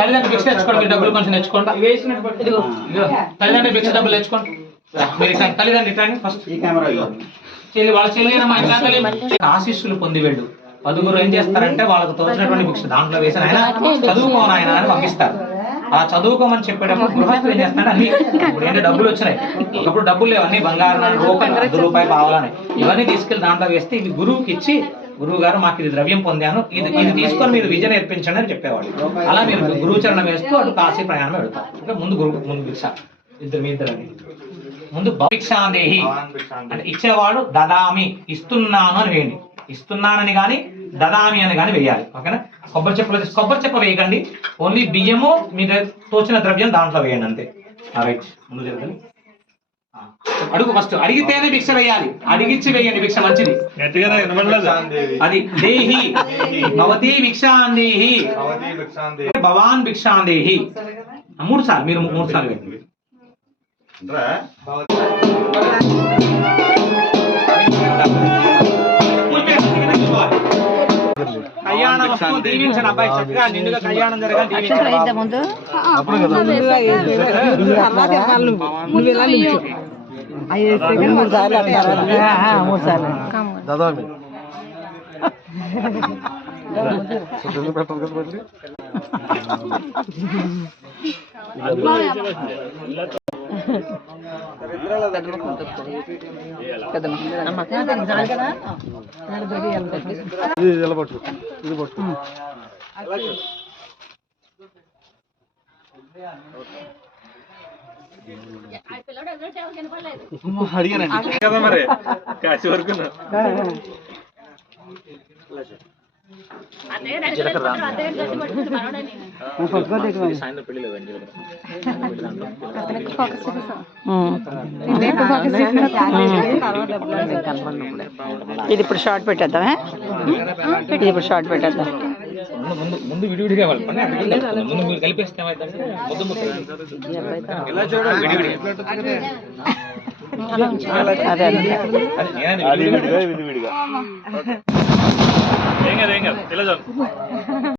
తల్లిదండ్రులు భిక్ష తెచ్చుకోండి, మీరు డబ్బులు కొంచెం తెచ్చుకోండి. తల్లిదండ్రులు భిక్ష డబ్బులు తెచ్చుకోండి. మీరు తల్లిదండ్రులు ఇట్లా ఫస్ట్ వాళ్ళ చెల్లి ఆశీస్సులు పొంది వెళ్ళు. 10 ఏం చేస్తారంటే వాళ్ళకు తోచినటువంటి భిక్ష దాంట్లో వేసిన ఆయన చదువుకోని ఆయన అని పంపిస్తారు. అలా చదువుకోమని చెప్పేటప్పుడు గృహస్థులు ఏం చేస్తారంటే అన్ని ఇప్పుడు ఏంటంటే డబ్బులు వచ్చినాయి, ఒకప్పుడు డబ్బులు లేవు, అన్ని బంగారం రూపాయి 10 రూపాయి పావాలని ఇవన్నీ తీసుకెళ్లి దాంట్లో వేస్తే ఇవి గురువుకి ఇచ్చి, గురువు గారు మాకు ఇది ద్రవ్యం పొందాను, ఇది తీసుకొని మీరు విద్య నేర్పించండి అని చెప్పేవాళ్ళు. అలా మీరు గురువు చరణం వేస్తూ అటు కాశీ ప్రయాణం వెళ్తారు. ఇంకా ముందు భిక్ష మీ ఇద్దరని ముందు భిక్షాందేహి అంటే ఇచ్చేవాడు దదామి ఇస్తున్నాను అని వేయండి. ఇస్తున్నానని కానీ దదామి అని కానీ వేయాలి. ఓకేనా? కొబ్బరి చెప్ప వేయకండి, ఓన్లీ బియ్యము మీద తోచిన ద్రవ్యం దాంట్లో వేయండి అంతే. రైట్, ముందు జరగండి. అడుగు ఫస్ట్ అడిగితేనే భిక్ష వేయాలి, అడిగిచ్చి వేయండి భిక్ష మంచిది. అది దేహి భవతి భిక్షాందేహి భవాన్ భిక్షాందేహి 3 సార్లు మీరు 3 సార్లు వేయండి. కళ్యాణ వస్తువు దీవించండి అబ్బాయి, చక్కగా నిండుగా కళ్యాణం జరగాలి. అడిగానండి కదా మరి కాశీ వరకు ఇది ఇప్పుడు షార్ట్ పెట్టేద్దామా? ఇది ఇప్పుడు షార్ట్ పెట్టేద్దాం. ముందు విడివిడిగా ముందు మీరు కలిపేస్తే అదే ఏం కదా తెలజాను